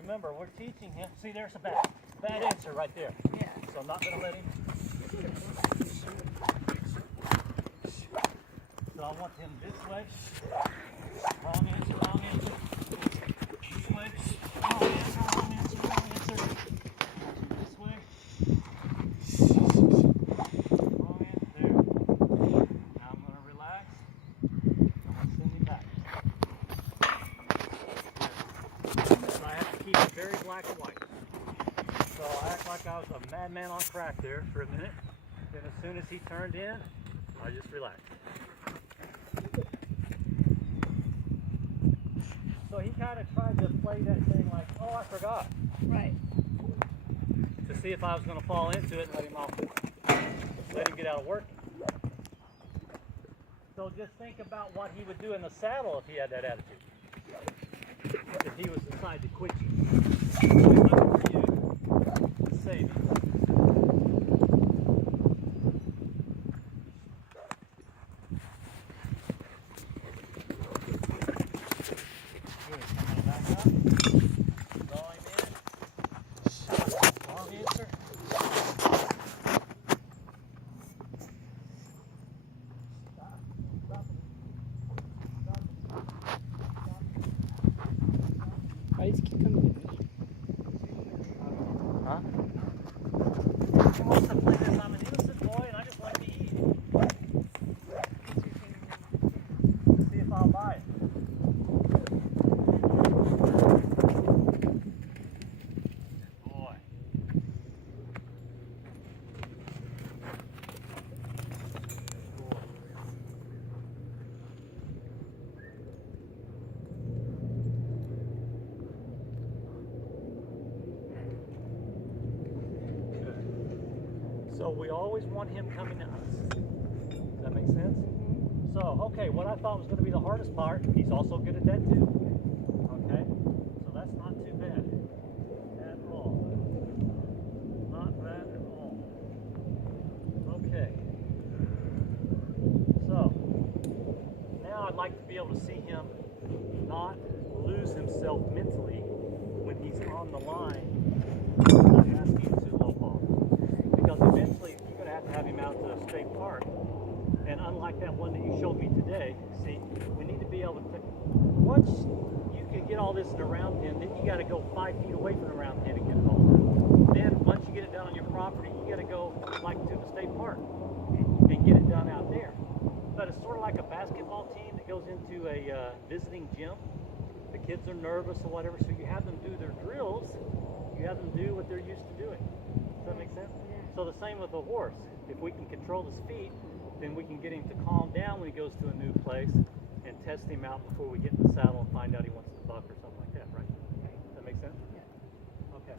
remember, we're teaching him. See, there's a bad answer right there. Yeah. So I'm not going to let him. So I want him this way. Wrong answer, wrong answer. This way. Wrong answer, wrong answer, wrong answer. This way. Wrong answer, there. Now I'm going to relax. I'm going to send him back. So I have to keep it very black and white. So I act like I was a madman on crack there for a minute. Then as soon as he turned in, I just relaxed. So he kind of tried to play that thing like, oh, I forgot. Right. To see if I was going to fall into it and let him get out of working. So just think about what he would do in the saddle if he had that attitude. If he was decided to quit you. It's up for you to save him. Why does he keep coming in? Huh? He wants to play this. I'm an innocent boy and I just like to eat. See if I'll buy it. Boy. So we always want him coming to us. Does that make sense? So, okay, what I thought was going to be the hardest part, he's also good at that too. Okay? So that's not too bad at all. Not bad at all. Okay. So, now I'd like to be able to see him not lose himself mentally when he's on the line, not asking to low ball. Because eventually you're going to have him out to a straight park. And unlike that one that you showed me today, see, we need to be able to, once you can get all this in a round pen, then you got to go 5 feet away from the round pen and get it all done. Then once you get it done on your property, you got to go like to the state park and get it done out there. But it's sort of like a basketball team that goes into a visiting gym. The kids are nervous or whatever, so you have them do their drills, you have them do what they're used to doing. Does that make sense? So the same with a horse. If we can control his feet, then we can get him to calm down when he goes to a new place and test him out before we get in the saddle and find out he wants to buck or something like that, right? Does that make sense? Yeah. Okay.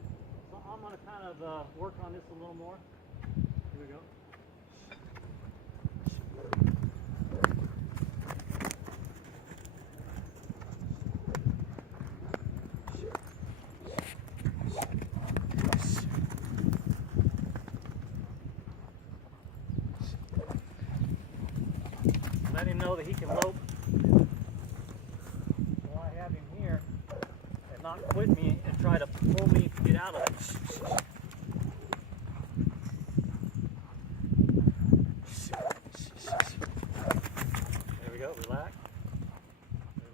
So I'm going to kind of work on this a little more. Here we go. Let him know that he can lope while I have him here and not quit me and try to pull me to get out of it. There we go, relax.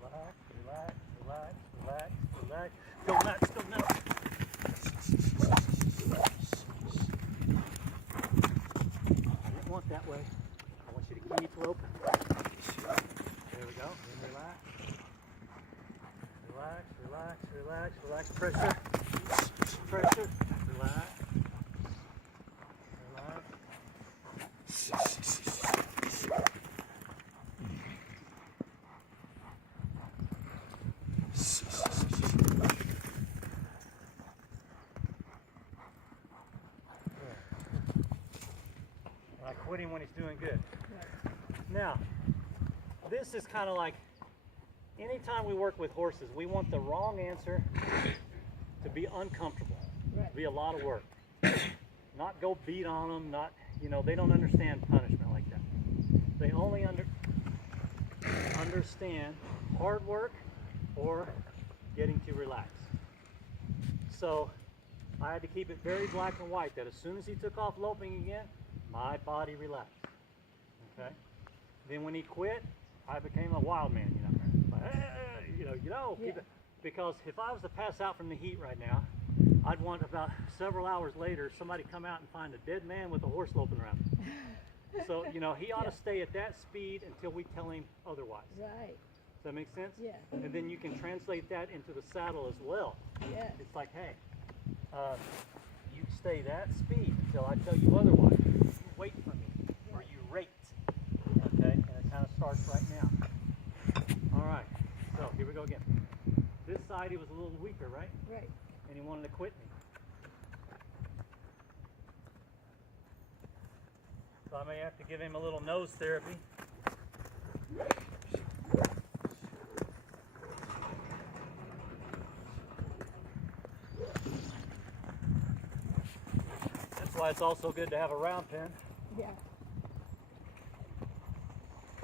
Relax, relax, relax, relax, relax. Go nuts, go nuts. I didn't want that way. I want you to keep loping. There we go. Then relax. Relax, relax, relax, relax. Pressure. Pressure. Relax. Relax. I quit him when he's doing good. Now, this is kind of like anytime we work with horses, we want the wrong answer to be uncomfortable, to be a lot of work. Not go beat on them, not, you know, they don't understand punishment like that. They only understand hard work or getting to relax. so I had to keep it very black and white that as soon as he took off loping again, my body relaxed. Okay? Then when he quit, I became a wild man, you know. Like, hey, Yeah. because if I was to pass out from the heat right now, I'd want about several hours later somebody come out and find a dead man with a horse loping around him. So, he ought Yeah. to stay at that speed until we tell him otherwise. Right. Does that make sense? Yeah. And then you can translate that into the saddle as well. Yes. It's like, hey, you stay that speed until I tell you otherwise. You wait for me, or you rate. Okay? And it kind of starts right now. All right. So here we go again. This side he was a little weaker, right? Right. And he wanted to quit me. So I may have to give him a little nose therapy. That's why it's also good to have a round pen. Yeah.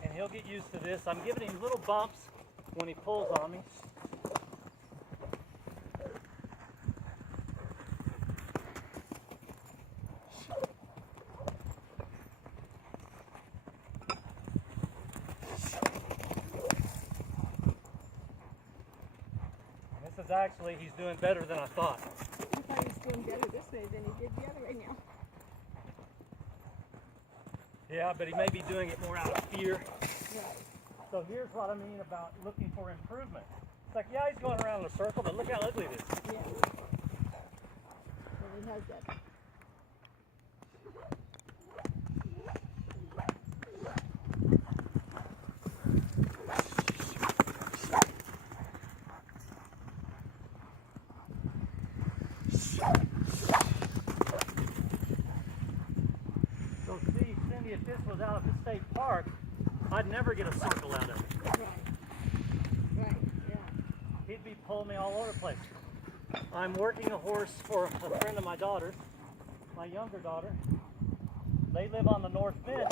And he'll get used to this. I'm giving him little bumps when he pulls on me. This is actually, he's doing better than I thought. I thought he was doing better this way than he did the other way now. Yeah, but he may be doing it more out of fear. Right. So here's what I mean about looking for improvement. It's like, yeah, he's going around in a circle, but look how ugly it is. Yeah. So he has that. So see, Cindy, if this was out of the state park, I'd never get a circle out of it. Right. Right. Yeah. He'd be pulling me all over the place. I'm working a horse for a friend of my daughter's, my younger daughter. They live on the north bench.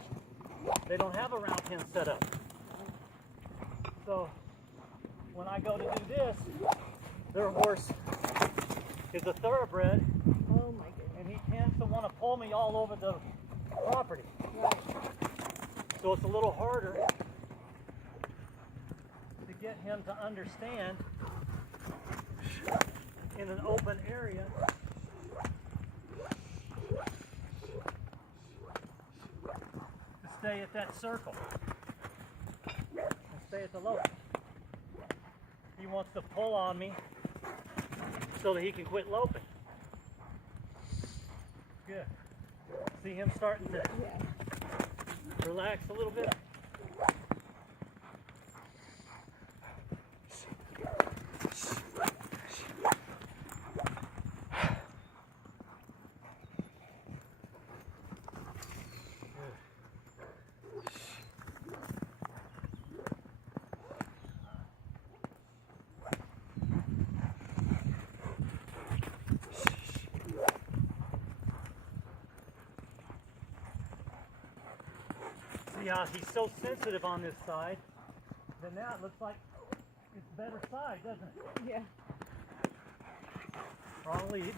They don't have a round pen set up. So when I go to do this, their horse is a thoroughbred, Oh my goodness. and he tends to want to pull me all over the property. Right. So it's a little harder to get him to understand in an open area to stay at that circle and stay at the low. He wants to pull on me so that he can quit loping. Good. See him starting to Yeah. relax a little bit. See how he's so sensitive on this side, then now it looks like it's better side, doesn't it? Yeah. Wrong lead.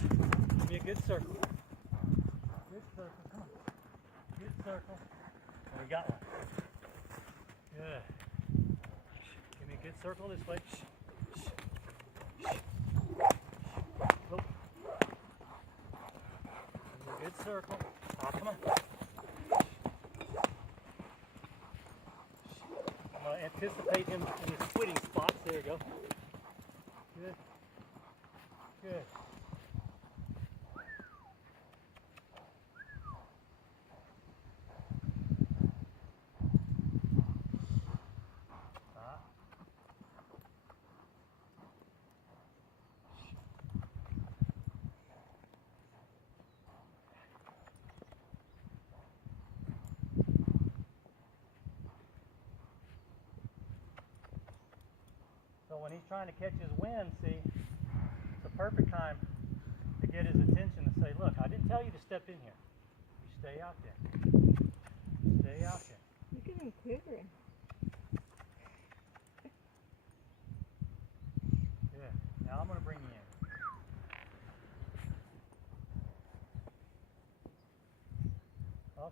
Give me a good circle. Good circle, come on. Good circle. We got one. Good. Give me a good circle this way. Nope. Give me a good circle. Oh, come on. I'm going to anticipate him in his quitting spots. There you go. Good. Good. Stop. So when he's trying to catch his wind, see, it's a perfect time to get his attention and say, look, I didn't tell you to step in here. You stay out there. Stay out there. Look at him quivering.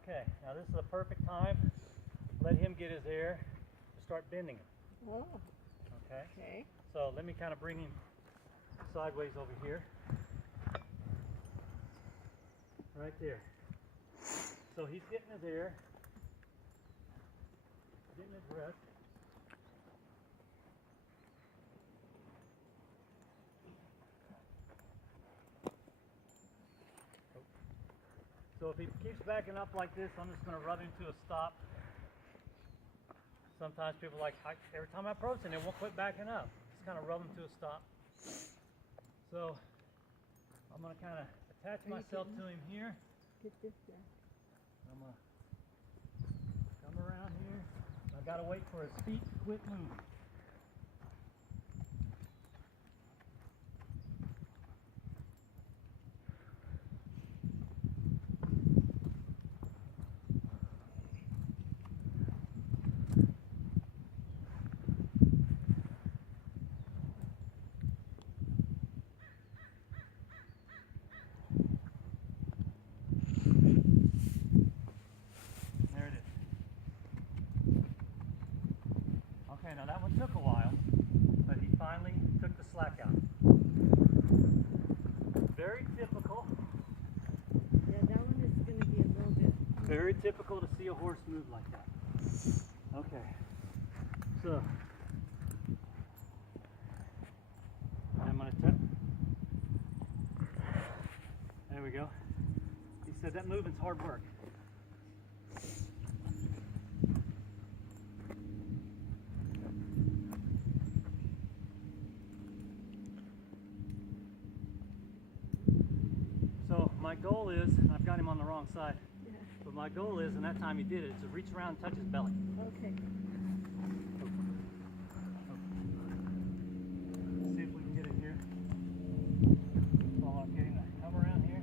Okay, now this is the perfect time. Let him get his air to start bending him. Oh, Okay? okay. So let me kind of bring him sideways over here. Right there. So he's getting his air, getting his breath. So if he keeps backing up like this, I'm just going to rub him to a stop. Sometimes people are like, every time I approach him, they won't quit backing up. Just kind of rub him to a stop. So I'm going to kind of attach myself to him here. Get this back. I'm going to come around here. I've got to wait for his feet to quit moving. There it is. Okay, now that one took a while, but he finally took the slack out. Very typical. Yeah, that one is going to be a little bit. Very typical to see a horse move like that. Okay, so I'm going to tap. There we go. He said that movement's hard work. So my goal is, I've got him on the wrong side, Yeah. but my goal is, and that time he did it, is to reach around and touch his belly. Okay. Let's see if we can get it here. While I'm getting to come around here.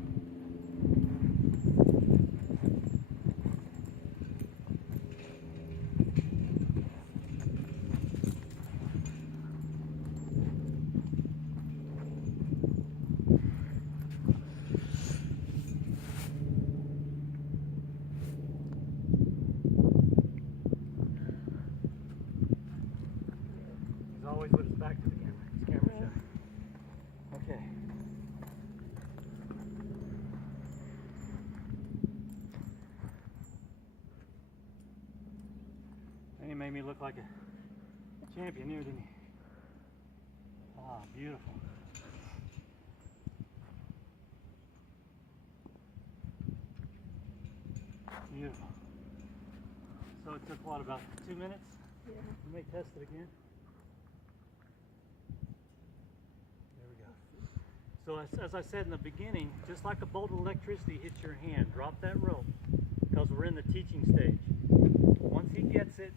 He's always with his back to the camera. His camera shut. Okay. And he made me look like a champion here, didn't he? Ah, beautiful. Beautiful. So it took what, about 2 minutes? Yeah. Let me test it again. There we go. So as I said in the beginning, just like a bolt of electricity hits your hand, drop that rope because we're in the teaching stage. Once he gets it